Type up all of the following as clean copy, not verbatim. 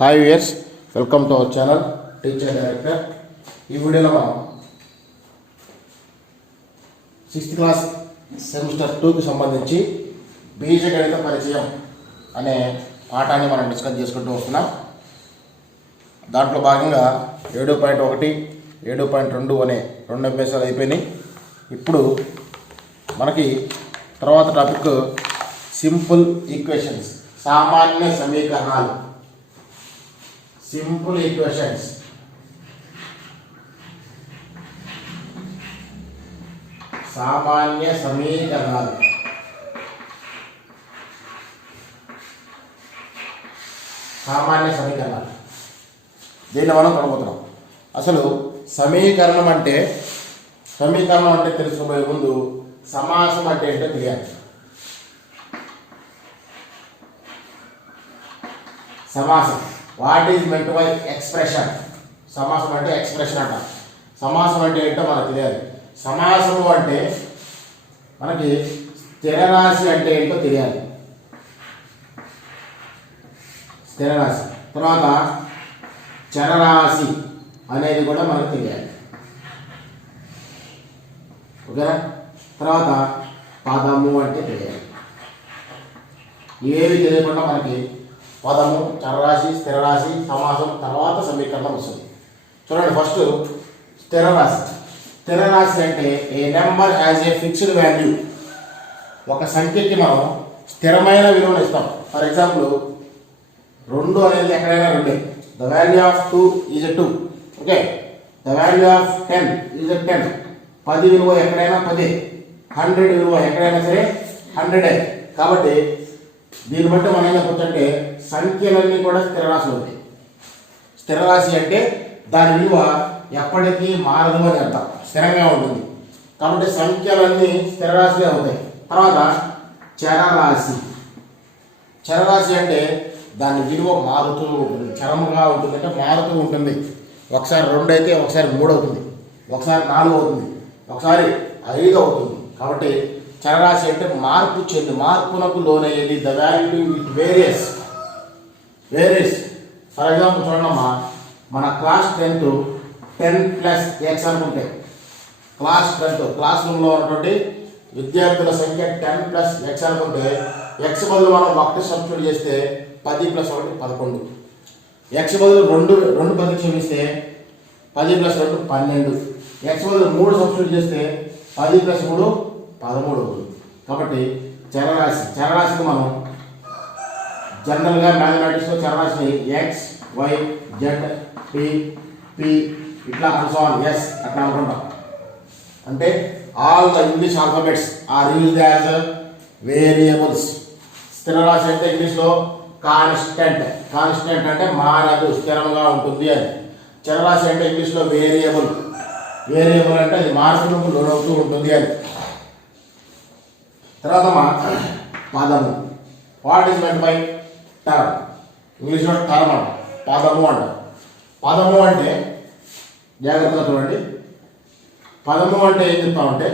Hi viewers, welcome to our channel teacher director. ఈ వీడియోలో మనం 6th క్లాస్ సెమిస్టర్ 2కి సంబంధించి బీజగణిత పరిచయం అనే పాఠాన్ని మనం డిస్కస్ చేసుకుంటూ వస్తున్నాం. దాంట్లో భాగంగా 7.1, 7.2 అనే 2 అభ్యాసాలు అయిపోయినాయి. ఇప్పుడు మనకి తర్వాత టాపిక్ సింపుల్ ఈక్వేషన్స్, సామాన్య సమీకరణాలు. సింపుల్ ఈక్వేషన్స్, సామాన్య సమీకరణాలు. సామాన్య సమీకరణాలు దీన్ని మనం చూడబోతున్నాం. అసలు సమీకరణం అంటే తెలుసుకోబోయే ముందు సమాసం అంటే ఏంటో తెలియాలి. సమాసం, what is meant by expression. సమాసం అంటే ఎక్స్ప్రెషన్ అంట. సమాసం అంటే ఏంటో మనకు తెలియాలి. సమాసము అంటే మనకి స్థిరరాశి అంటే ఏంటో తెలియాలి. స్థిరరాశి తర్వాత చరరాశి అనేది కూడా మనకు తెలియాలి. ఓకేనా? తర్వాత పదము అంటే తెలియాలి. ఏవి తెలియకుండా మనకి పదము, చరరాశి, స్థిరరాశి, సమాసం, తర్వాత సమీకరణం వస్తుంది. చూడండి, ఫస్ట్ స్థిరరాశి. స్థిరరాశి అంటే a number as a fixed value. ఒక సంఖ్యకి మనం స్థిరమైన విలువను ఇస్తాం. ఫర్ ఎగ్జాంపుల్ 2 అనేది ఎక్కడైనా 2. The value of 2 is 2. Okay, the value of 10 is 10. 10 విలువ ఎక్కడైనా 10. 100 విలువ ఎక్కడైనా సరే 100. కాబట్టి దీన్ని బట్టి మనం ఏం చెప్పొచ్చు అంటే సంఖ్యలన్నీ కూడా స్థిరరాశి అవుతాయి. స్థిరరాశి అంటే దాని విలువ ఎప్పటికీ మారదు అని అర్థం, స్థిరంగా ఉంటుంది. కాబట్టి సంఖ్యలన్నీ స్థిరరాశి అవుతాయి. తర్వాత చరరాశి. చరరాశి అంటే దాని విలువ మారుతూ ఉంటుంది, చరముగా ఉంటుంది, అంటే మారుతూ ఉంటుంది. ఒకసారి 2 అయితే ఒకసారి 3 అవుతుంది, ఒకసారి 4 అవుతుంది, ఒకసారి 5 అవుతుంది. కాబట్టి చరరాశి అంటే మార్పునకు లోనయ్యేది. The value it varies. For example చూడమ్మా, మన క్లాస్ 10 10+x అనుకుంటే, క్లాస్ రూమ్లో ఉన్నటువంటి విద్యార్థుల సంఖ్య 10+x అనుకుంటే, x బదులు మనం 1 సబ్స్టిట్యూట్ చేస్తే 10 + 1 11. x బదులు 2 ప్రతిక్షేపిస్తే 10 + 2 12. x బదులు 3 సబ్స్టిట్యూట్ చేస్తే 10 + 3 13. కాబట్టి చరరాశిని మనం జనరల్గా మ్యాథమెటిక్స్లో చరరాశిని x, y, z, p ఇట్లా అనుసోన్ s అట్లా అనుకుంటాం. అంటే all the English alphabets are used as variables. స్థిరరాశి అంటే ఇంగ్లీష్లో కాన్స్టెంట్ అంటే మారదు, స్థిరంగా ఉంటుంది అని. చరరాశి అంటే ఇంగ్లీష్లో వేరియబుల్ అంటే అది మార్పులకు లోనవుతూ ఉంటుంది అని. తర్వాత పదము. What is meant by term. ఇంగ్లీష్లో టర్మ్ అంట, పదము అంట. పదము అంటే జాగ్రత్తగా చూడండి. పదము అంటే ఏం చెప్తామంటే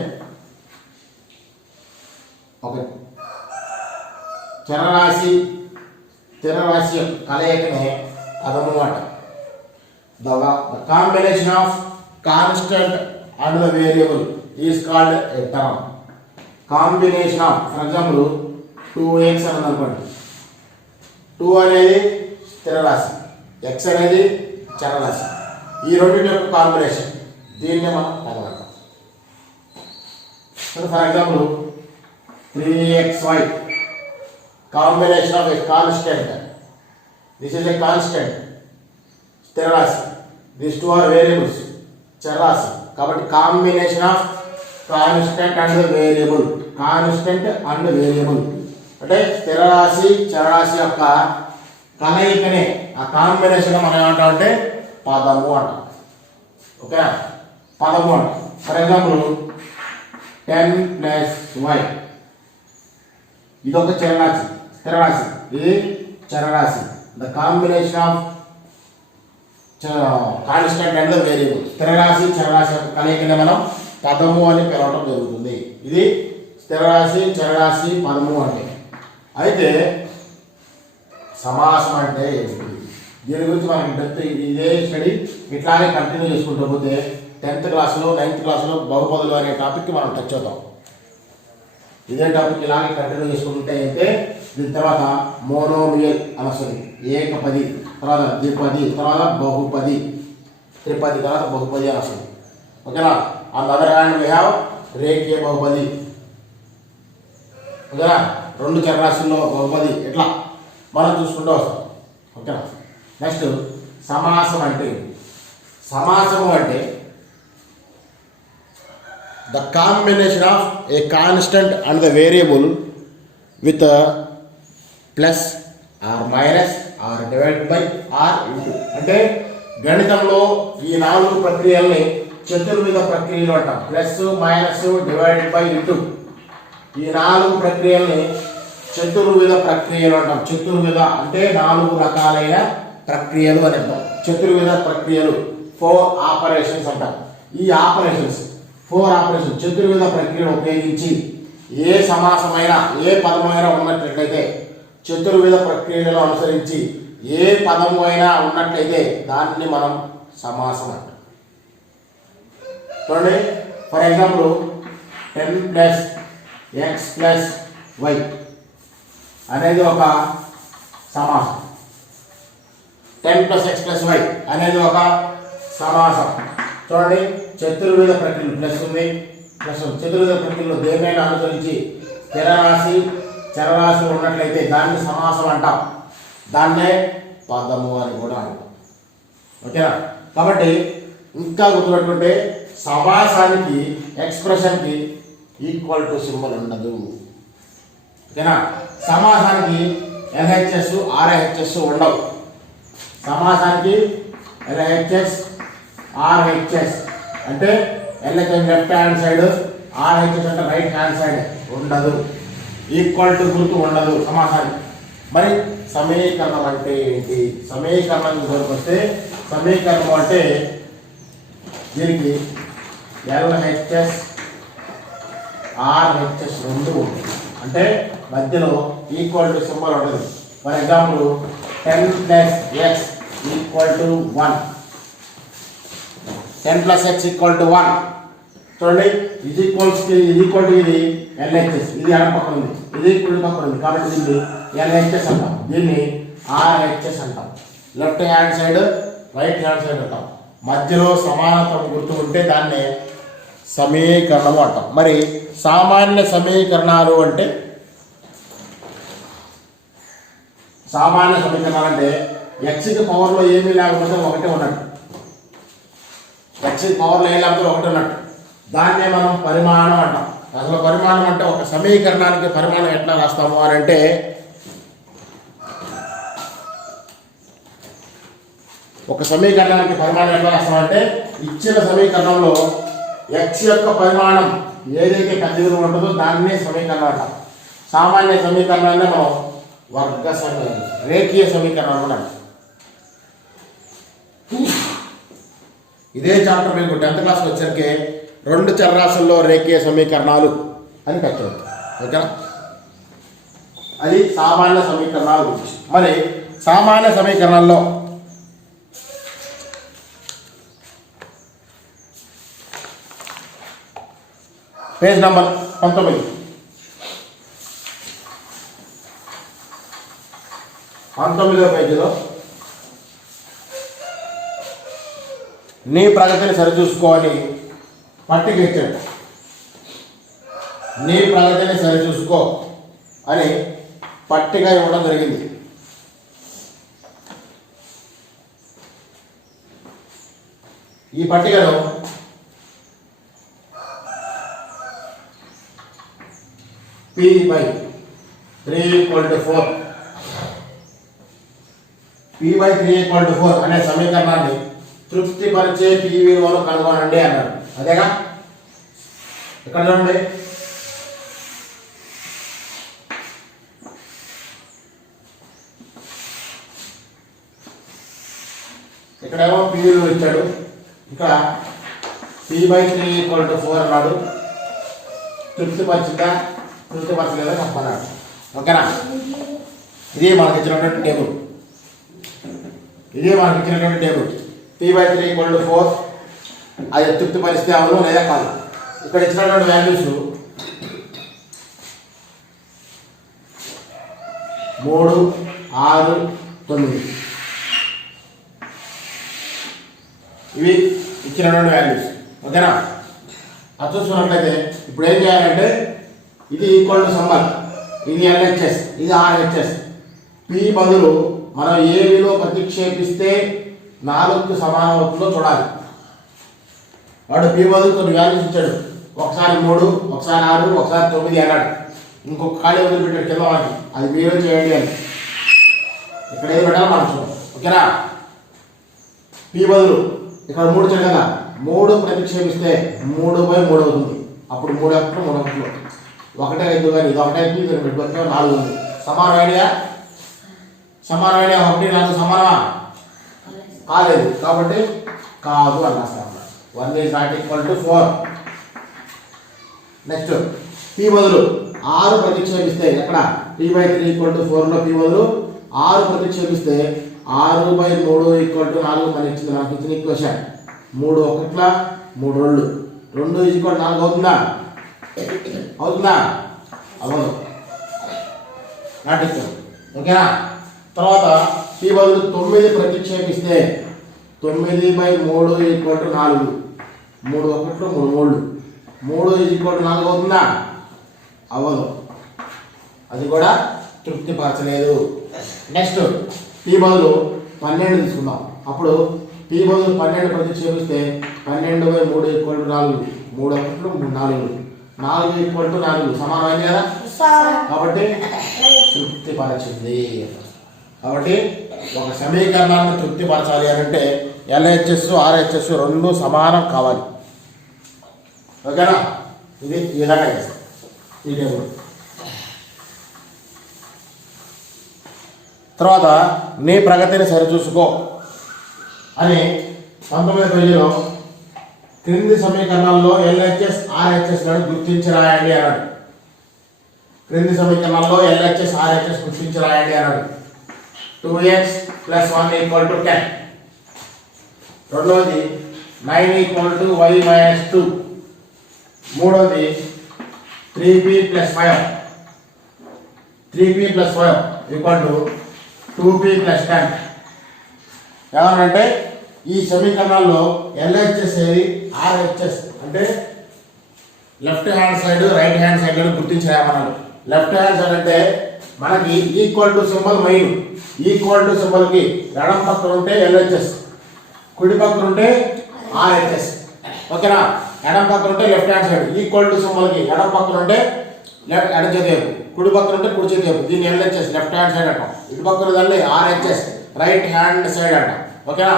ఒక చరరాశి స్థిరరాశి కలయికనే పదము అంట. The combination of constant and the variable is called a term. Combination of, for example 2x అని అనుకోండి. 2 అనేది స్థిరరాశి, x అనేది చరరాశి. ఈ రెండింటి యొక్క కాంబినేషన్, దీన్నే మనం పదం అంటాం. For example 3xy, combination of a constant. This is a constant, స్థిరరాశి. దిస్ 2 ఆర్ వేరియబుల్స్, చరరాశి. కాబట్టి combination of constant and variable. అంటే స్థిరరాశి చరరాశి యొక్క కలయికనే, ఆ కాంబినేషన్ మనం ఏమంటామంటే పదము అంటాం. ఓకే, పదము అంటాం. ఫర్ ఎగ్జాంపుల్ 10+y, ఇది ఒక స్థిరరాశి, ఇది చరరాశి. The combination of constant and variable, స్థిరరాశి చరరాశి యొక్క కలయికనే మనం పదము అని పిలవడం జరుగుతుంది. ఇది స్థిరరాశి, చరరాశి, పదము అంటే. అయితే సమాసం అంటే ఏమిటి? దీని గురించి మనకి డెప్త్ ఇదే స్టడీ ఇట్లాగే కంటిన్యూ చేసుకుంటూ పోతే 10th క్లాస్లో 9th క్లాస్లో బహుపదులు అనే టాపిక్కి మనం టచ్ అవుతాం. ఇదే టాపిక్ ఇలాగే కంటిన్యూ చేసుకుంటే అయితే దీని తర్వాత మోనోమియల్ అని వస్తుంది, ఏకపది, తర్వాత ద్విపది, తర్వాత బహుపది, త్రిపది, తర్వాత బహుపది అని వస్తుంది. ఓకేనా. On the other hand we have రేఖీయ బహుపది. ఓకేనా. 2 చరరాశుల్లో బహుపది ఇట్లా మనం చూసుకుంటూ వస్తాం. ఓకేనా. నెక్స్ట్ సమాసం అంటే సమాసము అంటే the combination of a constant and the variable with a plus or minus or divided by or into. అంటే గణితంలో ఈ 4 ప్రక్రియల్ని చతుర్విధ ప్రక్రియలు అంటాం. Plus, minus, divided by, into. ఈ 4 ప్రక్రియల్ని చతుర్విధ ప్రక్రియలు అంటాం. చతుర్విధ అంటే 4 రకాలైన ప్రక్రియలు అని అంటాం. చతుర్విధ ప్రక్రియలు 4 ఆపరేషన్స్ అంటాం. ఈ ఆపరేషన్స్ 4 ఆపరేషన్ చతుర్విధ ప్రక్రియను ఉపయోగించి ఏ సమాసమైన ఏ పదమైనా ఉన్నట్లయితే చతుర్విధ ప్రక్రియలను అనుసరించి ఏ పదము అయినా ఉన్నట్లయితే దాన్ని మనం సమాసం అంటాం. చూడండి, ఫర్ ఎగ్జాంపుల్ 10 + x + y అనేది ఒక సమాసం. 10 + x + y అనేది ఒక సమాసం. చూడండి, చతుర్విధ ప్రక్రియలు ప్లస్ ఉంది, ప్లస్ చతుర్విధ ప్రక్రియలు దేన్నైనా అనుసరించి స్థిరరాశి చరరాశి ఉన్నట్లయితే దాన్ని సమాసం అంటాం. దాన్నే పదము అని కూడా అంటాం. ఓకేనా. కాబట్టి ఇంకా గుర్తుపెట్టుకుంటే సమాసానికి ఎక్స్ప్రెషన్కి ఈక్వల్ టు సింబల్ ఉండదు. ఓకేనా. సమాసానికి LHS RHS ఉండవు. సమాసానికి LHS RHS అంటే LHS left hand side, RHS అంటే రైట్ హ్యాండ్ సైడ్ ఉండదు. ఈక్వల్ టు గుర్తు ఉండదు సమాసానికి. మరి సమీకరణం అంటే ఏంటి? సమీకరణం దగ్గరకు వస్తే సమీకరణం అంటే దీనికి LHS RHS రెండు ఉంటుంది. అంటే మధ్యలో ఈక్వల్ టు సింబల్ ఉంటుంది. For example 10 + x = 1. 10 + x = 1. చూడండి, ఇది ఈక్వల్ టు ఇది LHS, ఇది పక్కన ఉంది, ఇది కుడి పక్కన ఉంది. కాబట్టి దీన్ని LHS అంటాం, దీన్ని RHS అంటాం. Left hand side, right hand side అంటాం. మధ్యలో సమానత్వం గుర్తు ఉంటే దాన్ని సమీకరణము అంటాం. మరి సామాన్య సమీకరణాలు అంటే సామాన్య సమీకరణాలు అంటే ఎక్స్కి పవర్లో ఏమీ లేకపోతే ఒకటే ఉన్నట్టు. ఎక్స్కి పవర్లో ఏం లేకపోతే ఒకటే ఉన్నట్టు. దాన్నే మనం పరిమాణం అంటాం. అసలు పరిమాణం అంటే ఒక సమీకరణానికి పరిమాణం ఎట్లా రాస్తాము అని అంటే ఒక సమీకరణానికి పరిమాణం ఎట్లా రాస్తామంటే ఇచ్చిన సమీకరణంలో x యొక్క పరిమాణం ఏదైతే కదిలి ఉంటుందో దాన్నే సమీకరణం అంటాం. సామాన్య సమీకరణాన్ని మనం వర్గ రేఖీయ సమీకరణం కూడా. ఇదే చాప్టర్ మీకు 10th క్లాస్కి వచ్చరికి 2 చరరాశుల్లో రేఖీయ సమీకరణాలు అని పెట్టారు. ఓకేనా. అది సామాన్య సమీకరణాల గురించి. మరి సామాన్య సమీకరణాల్లో పేజ్ నంబర్ 19. 19వ పేజీలో నీ ప్రగతిని సరిచూసుకోవాలి పట్టిక ఇచ్చాడు. నీ ప్రగతిని సరిచూసుకో అని పట్టిక ఇవ్వడం జరిగింది. ఈ పట్టికలో P/3 = 4 P/3 = 4 అనే సమీకరణాన్ని తృప్తిపరిచే P విలువను కనుగొనండి అన్నాడు. అదేగా ఇక్కడ చూడండి, ఇక్కడేమో P విలువ ఇచ్చాడు, ఇక్కడ P/3 = 4 అన్నాడు. తృప్తిపరిచిందా తృప్తిపరచలేదా చెప్పన్నాడు. ఓకేనా. ఇది మనకి ఇచ్చినటువంటి టేబుల్. ఇదే మనకి ఇచ్చినటువంటి టేబుల్. p/3 = 4 అది తృప్తిపరిస్తే అవును లేదా కాదు. ఇక్కడ ఇచ్చినటువంటి వాల్యూస్ 3, 6, 9 ఇవి ఇచ్చినటువంటి వాల్యూస్. ఓకేనా? అది చూసుకున్నట్లయితే ఇప్పుడు ఏం చేయాలంటే ఇది ఈక్వల్ టు సింబల్, ఇది LHS, ఇది RHS. P బదులు మనం ఏ విలువ ప్రతిక్షేపిస్తే 4కు సమానం అవుతుందో చూడాలి. వాడు P బదులు కొన్ని వాల్యూస్ ఇచ్చాడు. ఒకసారి 3, ఒకసారి 6, ఒకసారి 9 అన్నాడు. ఇంకొక ఖాళీ వదిలిపెట్టాడు కింద వాటి, అది మీరు చేయండి అని. ఇక్కడ ఏది పెట్టాలో మనం చూద్దాం. ఓకేనా? P బదులు ఇక్కడ 3 ఇచ్చాడు కదా, 3 ప్రతిక్షేపిస్తే 3/3 అవుతుంది. అప్పుడు 3 ఒకటి 3 ఒకటిలో ఒకటే రైతు కానీ ఇది ఒకటే రైతు ఇది పెట్టుకుంటే 4 ఉంది. సమానం ఐడియా 1, 4 సమానమా? కాలేదు కాబట్టి కాదు అన్నా. 1 is not equal to 4. Next P బదులు 6 ప్రతిక్షేపిస్తే ఎక్కడ p/3 = 4లో P బదులు 6 ప్రతిక్షేపిస్తే 6/3 = 4 మనకి ఇచ్చిన ఈక్వేషన్. 3 1ల 3 2 2 = 4 అవుతుందా? అవ్వదు. Not equal. ఓకేనా? తర్వాత P బదులు 9 ప్రతిక్షేపిస్తే 9/3 = 4. 3 1లు 3 3 3 4 అవుతుందా? అవ్వదు. అది కూడా తృప్తిపరచలేదు. నెక్స్ట్ P బదులు 12 తీసుకుందాం. అప్పుడు P బదులు 12 ప్రతిక్షేపిస్తే 12/3 = 4. 3 1లు 4 4 = 4 సమానమైంది కదా, కాబట్టి తృప్తిపరచింది. కాబట్టి ఒక సమీకరణాన్ని తృప్తిపరచాలి అని అంటే LHS, RHS రెండు సమానం కావాలి. ఓకేనా? ఇది ఈ విధంగా చేస్తాం ఈ టేబుల్. తర్వాత నీ ప్రగతిని సరిచూసుకో అని 19వ పేజీలో క్రింది సమీకరణాల్లో LHS, RHS లను గుర్తించి రాయండి అన్నాడు. క్రింది సమీకరణాల్లో LHS, RHS గుర్తించి రాయండి అన్నాడు. 2x + 1 = 10. రెండవది 9 = y - 2. మూడవది 3p + 5 = 2p + 10. ఏమనంటే ఈ సమీకరణాల్లో LHS ఏది, RHS అంటే left hand side right hand side గుర్తించి రాయమన్నాడు. లెఫ్ట్ హ్యాండ్ సైడ్ అంటే మనకి ఈక్వల్ టు సింబల్ మెయిన్. ఈక్వల్ టు సింబల్కి ఎడం పక్కన ఉంటే LHS, కుడి పక్కన ఉంటే RHS. ఓకేనా? ఎడం పక్కన ఉంటే left hand side, equal to సింబల్కి ఎడం పక్కన ఉంటే ఎడం చేతి వైపు, కుడి పక్కన ఉంటే కుడి చేతి వైపు. దీన్ని LHS లెఫ్ట్ హ్యాండ్ సైడ్ అంటాం. ఇటు పక్కన దాన్ని RHS రైట్ హ్యాండ్ సైడ్ అంటాం. ఓకేనా?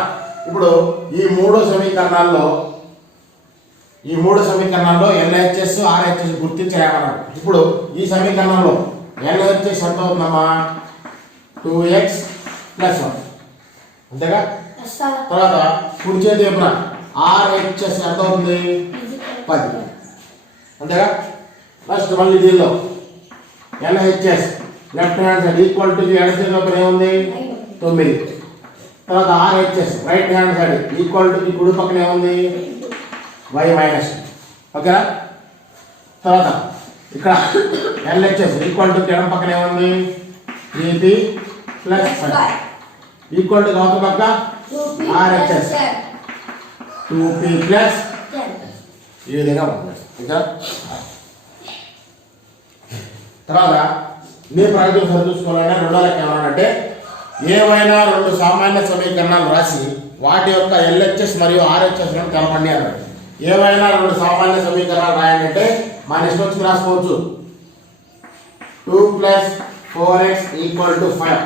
ఇప్పుడు ఈ మూడు సమీకరణాల్లో LHS, RHS గుర్తించి రాయమన్నాడు. ఇప్పుడు ఈ సమీకరణంలో LHS ఎంత అవుతుందమ్మా? 2x + 1 అంతేగా. తర్వాత కుడి చేతి వైపున RHS ఎంత అవుతుంది? 10 అంతేగా. నెక్స్ట్ మళ్ళీ దీనిలో LHS left hand side equal to ఎడం చేతి వైపున ఏముంది? 9. తర్వాత RHS right hand side equal to కుడి పక్కన ఏముంది? y - ఓకేనా. తర్వాత ఇక్కడ LHS ఈక్వల్ టు ఎడం పక్కన ఏముంది? 3p + 5 ఈక్వల్ టు అవతల పక్క RHS 2p + 10 ఈ విధంగా ఉంటుంది. ఓకే. తర్వాత మీ ప్రగతిని సరిచూసుకోవాలంటే రెండో లెక్క ఏమన్నాడంటే ఏవైనా రెండు సామాన్య సమీకరణాలు రాసి వాటి యొక్క LHS మరియు RHS లను కలపండి అన్నాడు. ఏవైనా రెండు సామాన్య సమీకరణాలు రాయాలంటే మన ఇష్టం వచ్చి రాసుకోవచ్చు. 2 + 4x = 5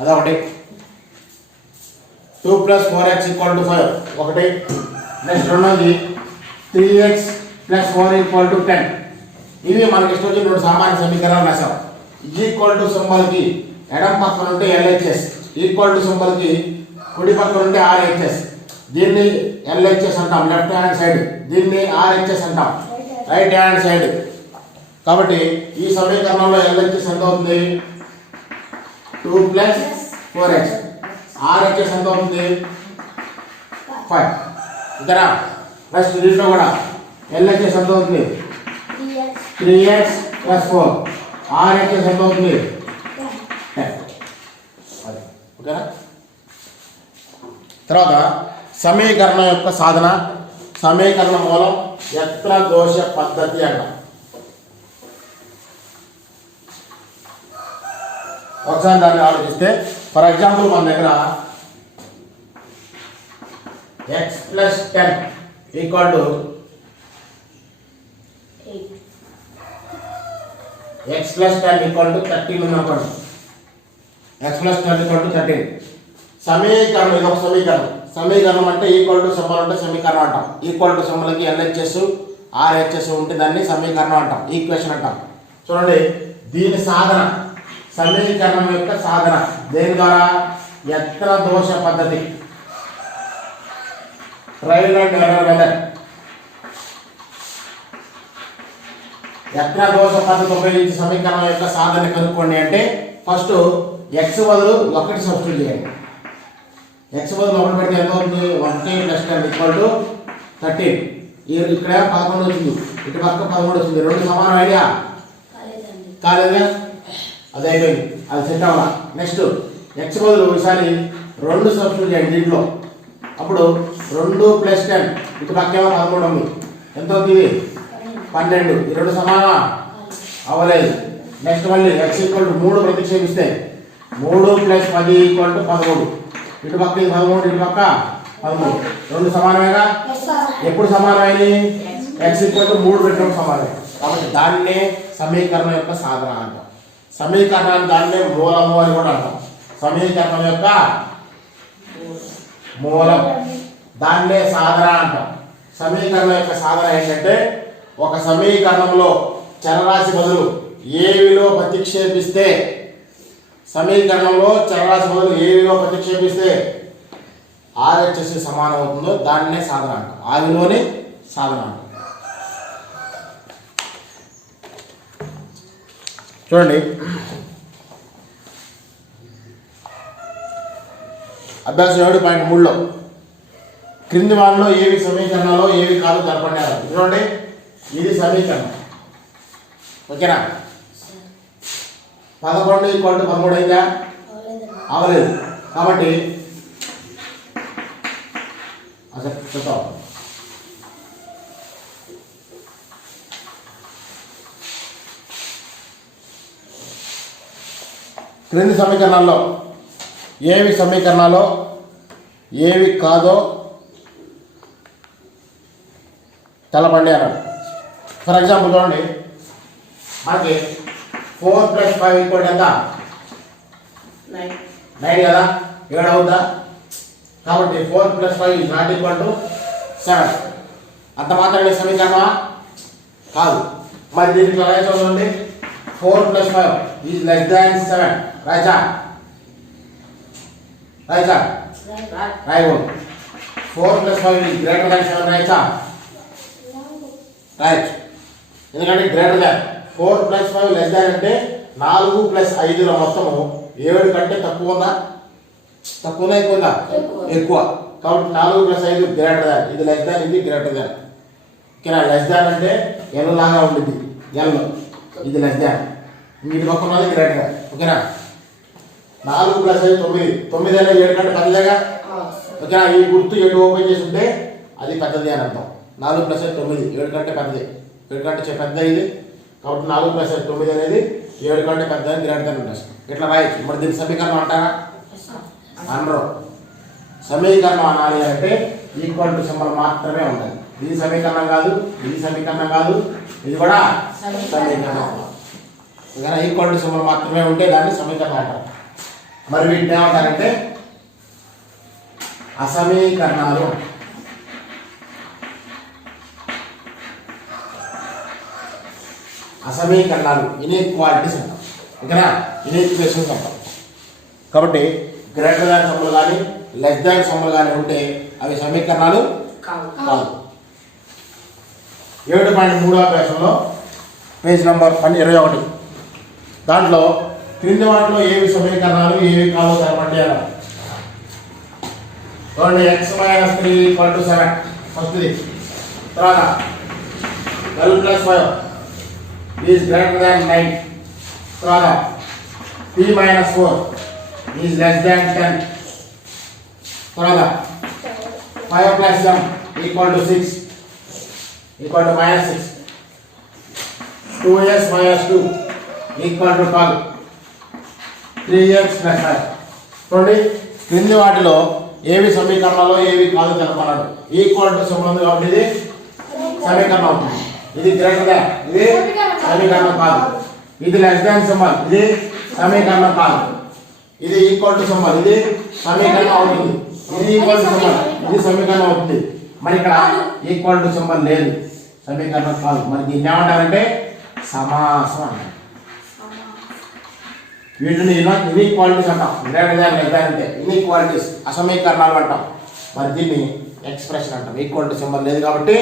అదొకటి. 2 + 4x = 5 ఒకటి. నెక్స్ట్ రెండోది 3x + 4 = 10. ఇవి మనకి ఇష్టం వచ్చిన రెండు సామాన్య సమీకరణాలు రాసాం. ఈక్వల్ టు సింబల్కి ఎడం పక్కన ఉంటే LHS, ఈక్వల్ టు సింబల్కి కుడి పక్కన ఉంటే RHS. దీన్ని LHS అంటాం లెఫ్ట్ హ్యాండ్ సైడ్, దీన్ని RHS అంటాం రైట్ హ్యాండ్ సైడ్. కాబట్టి ఈ సమీకరణంలో LHS ఎంత అవుతుంది? 2 + 4x. RHS ఎంత అవుతుంది 5 ఇంతనా. నెక్స్ట్ దీంట్లో కూడా LHS ఎంత అవుతుంది 3x + 4. RHS ఎంత అవుతుంది 10. అది ఓకేనా. తర్వాత సమీకరణం యొక్క సాధన, సమీకరణ మూలం, యత్న దోష పద్ధతి అంట. ఒకసారి దాన్ని ఆలోచిస్తే ఫర్ ఎగ్జాంపుల్ మన దగ్గర x + 10 = 8. x + 10 = 13 ఉందనుకోండి. x + 10 = 13. సమీకరణం ఇది ఒక సమీకరణం. సమీకరణం అంటే ఈక్వల్ టు సింబల్ ఉంటే సమీకరణం అంటాం. ఈక్వల్ టు సింబల్కి LHS RHS ఉంటే దాన్ని సమీకరణం అంటాం, ఈక్వేషన్ అంటాం. చూడండి దీని సాధన, సమీకరణం యొక్క సాధన దేని ద్వారా? యత్న దోష పద్ధతి, ట్రయల్ అండ్ ఎర్రర్ మెథడ్. యత్న దోష పద్ధతి ఉపయోగించి సమీకరణం యొక్క సాధన కనుక్కోండి అంటే ఫస్ట్ x బదులు 1 సబ్స్టిట్యూట్ చేయండి. x బదులు 1 పెడితే ఎంత అవుతుంది? 1 + 10 = 13. ఇక్కడ 11 వచ్చింది, ఇటు పక్క 13 వచ్చింది. రెండు సమానం ఐడియా కాలేదుగా, అది అయిపోయింది, అది సెట్ అవ్వాలా. నెక్స్ట్ x బదులు ఈసారి 2 సబ్స్టిట్యూట్ చేయండి దీంట్లో. అప్పుడు 2 + 10 ఇటు పక్క ఏమో 13 ఉంది. ఎంత అవుతుంది? 12. ఈ రెండు సమానం అవ్వలేదు. నెక్స్ట్ మళ్ళీ x = 3 ప్రతిక్షేపిస్తే 3 + 10 = 13. ఇటు పక్క 13, ఇటు పక్క 13. రెండు సమానమేగా. ఎప్పుడు సమానమైనవి? x = 3 పెట్టడం సమానమే. కాబట్టి దాన్నే సమీకరణం యొక్క సాధన అంటాం. సమీకరణాన్ని దాన్నే మూలము అని కూడా అంటాం. సమీకరణం యొక్క మూలం, దాన్నే సాధన అంటాం. సమీకరణం యొక్క సాధన ఏంటంటే ఒక సమీకరణంలో చరరాశి బదులు ఏ విలువ ప్రతిక్షేపిస్తే, సమీకరణంలో చరరాశి బదులు ఏ విలువ ప్రతిక్షేపిస్తే RHS సమానం అవుతుందో దాన్నే సాధన అంటాం. ఆ విలువని సాధన అంటాం. చూడండి అభ్యాసం 7.3లో క్రింది వాటిలో ఏవి సమీకరణలో ఏవి కాదు తెలపండి. చూడండి ఇది సమీకరణం, ఓకేనా. 11 = 13 అయిందా? అవలేదు. కాబట్టి అసలు చూద్దాం. క్రింది సమీకరణాల్లో ఏవి సమీకరణాలో ఏవి కాదో తెలపండి అన్నాడు. ఫర్ ఎగ్జాంపుల్ చూడండి, మనకి 4 + 5 = ఎంత? 9 కదా, 7 అవుద్దా? కాబట్టి 4 + 5 ≠ 7. అంత మాత్రమే సమీకరణమా? కాదు. మరి దీనికి రాయచ్చు చూడండి, 4 + 5 > 7. రాయచ్చా? రాయకూడదు. 4 + 5 > 7 రాయచ్చా? రాయచ్చు. ఎందుకంటే గ్రేటర్ దాన్. 4 + 5 లెస్ దాన్ అంటే 4 + 5 మొత్తము 7 కంటే తక్కువ ఉందా? తక్కువ ఎక్కువ ఉందా? ఎక్కువ. కాబట్టి 4 + 5 గ్రేటర్ దాన్. ఇది లెస్ దాన్, ఇది గ్రేటర్ దాన్. ఓకేనా. లెస్ దాన్ అంటే ఎల్ లాగా ఉంటుంది, ఎల్. ఇది లెస్ దాన్, వీటి పక్కన ఉన్నది గ్రేటర్ దాన్. ఓకేనా. 4 + 5 9. 9 అనేది 7 కంటే పెద్దదిగా. ఓకేనా. ఈ గుర్తు 7 ఓపెన్ చేసి ఉంటే అది పెద్దది అని అర్థం. 4 + 5 9, 7 కంటే పెద్దది. 7 కంటే పెద్ద ఇది. కాబట్టి 4 + 5 9 అనేది 7 కంటే పెద్ద అని గ్రేటర్ దాన్ ఉంటుంది. ఇట్లా రాయొచ్చు. మరి దీని సమీకరణం అంటారా? అనరు. సమీకరణం అనాలి అంటే ఈక్వల్ టు సింబల్ మాత్రమే ఉండాలి. ఇది సమీకరణం కాదు, ఇది సమీకరణం కాదు, ఇది కూడా సమీకరణం. ఓకేనా. ఈక్వల్ టు సింబల్ మాత్రమే ఉంటే దాన్ని సమీకరణం అంటారు. మరి వీటిని ఏమంటారంటే అసమీకరణాలు. అసమీకరణాలు, ఇన్ఈక్వాలిటీస్ అంటాం. ఓకేనా. ఇన్ఈక్వేషన్స్ అంటాం. కాబట్టి గ్రేటర్ దాన్ సమ్ములు కానీ లెస్ దాన్ సమ్ములు కానీ ఉంటే అవి సమీకరణాలు కాదు. 7.3 అభ్యాసంలో పేజ్ నంబర్ 21 దాంట్లో క్రింది వాటిలో ఏవి సమీకరణాలు ఏవి కాదో తెలపండి అన్నారు. చూడండి X minus 3 equal to 7 first ఇది. తర్వాత 12 ప్లస్ 5 ఈజ్ గ్రేటర్ దాన్ 9. తర్వాత p minus 4 is less than 10. తర్వాత 5 plus m equal to 6 equal to minus 6. 2s minus 2 equal to 12. 3x plus 5. చూడండి క్రింది వాటిలో ఏవి సమీకరణాలు ఏవి కాదు తెలపన్నాడు. ఈక్వల్ టు సింబల్ ఉంది కాబట్టి ఇది సమీకరణం అవుతుంది. ఇది గ్రేటర్ దాన్ ఇది సమీకరణం కాదు. ఇది లెస్ దాన్ సింబల్ ఇది సమీకరణం కాదు. ఇది ఈక్వల్ టు సింబల్ ఇది సమీకరణం అవుతుంది. ఇది ఈక్వల్ టు సింబల్ ఇది సమీకరణం అవుతుంది. మరి ఇక్కడ ఈక్వల్ టు సింబల్ లేదు సమీకరణం కాదు. మరి దీన్ని ఏమంటారంటే సమాసం అంటారు. వీటిని ఇన్ఈక్వాలిటీస్ అంటాం. గ్రేటర్ దాన్ లెస్ దాన్ అంటే ఇన్ఈక్వాలిటీస్ అసమీకరణాలు అంటాం. మరి దీన్ని ఎక్స్ప్రెషన్ అంటాం. ఈక్వల్ టు సింబల్ లేదు కాబట్టి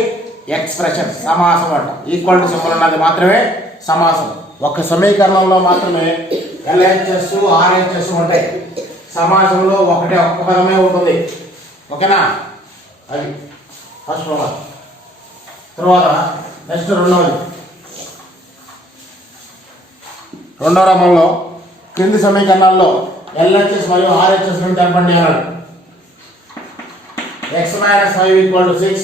ఎక్స్ప్రెషన్ సమాసం అంటాం. ఈక్వల్ టు సింబల్ అన్నది మాత్రమే సమాసం. ఒక సమీకరణంలో మాత్రమే ఎల్హెచ్ఎస్ ఆర్హెచ్ఎస్ ఉంటాయి. సమాసంలో ఒక్క పదమే ఉంటుంది. ఓకేనా? అది ఫస్ట్ ప్రాబ్లం. తర్వాత నెక్స్ట్ రెండవ రమంలో క్రింది సమీకరణాల్లో ఎల్హెచ్ఎస్ మరియు ఆర్హెచ్ఎస్ ను తెలపండి అన్నాడు. x minus 5 equal to 6,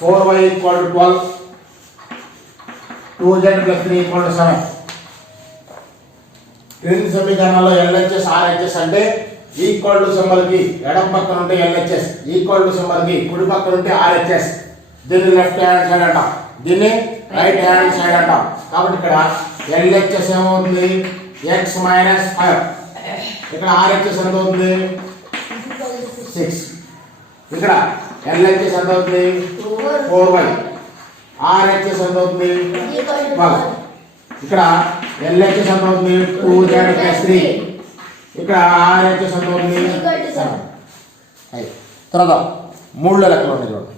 4y equal to 12, 2z plus 3 equal to 7. క్రింది సమీకరణాల్లో ఎల్హెచ్ఎస్ ఆర్హెచ్ఎస్ అంటే ఈక్వల్ టు సింబల్ కి ఎడమ పక్కన ఉంటే ఎల్హెచ్ఎస్, ఈక్వల్ టు సింబల్ కి కుడి పక్కన ఉంటే ఆర్హెచ్ఎస్. దీన్ని లెఫ్ట్ హ్యాండ్ సైడ్ అంటాం, దీన్ని రైట్ హ్యాండ్ సైడ్ అంటాం. కాబట్టి ఇక్కడ ఎల్హెచ్ఎస్ ఏమవుతుంది x మైనస్ 5. ఇక్కడ ఆర్హెచ్ఎస్ ఎంత అవుతుంది 6. ఇక్కడ ఎల్హెచ్ఎస్ ఎంత అవుతుంది 4y. ఆర్హెచ్ఎస్ ఎంత అవుతుంది 12. ఇక్కడ ఎల్హెచ్ఎస్ ఎంత అవుతుంది 2z ప్లస్ 3. ఇక్కడ ఆర్హెచ్ఎస్ ఎంత అవుతుంది 7. తర్వాత 3 లెక్కలు ఉన్నాయి చూడండి.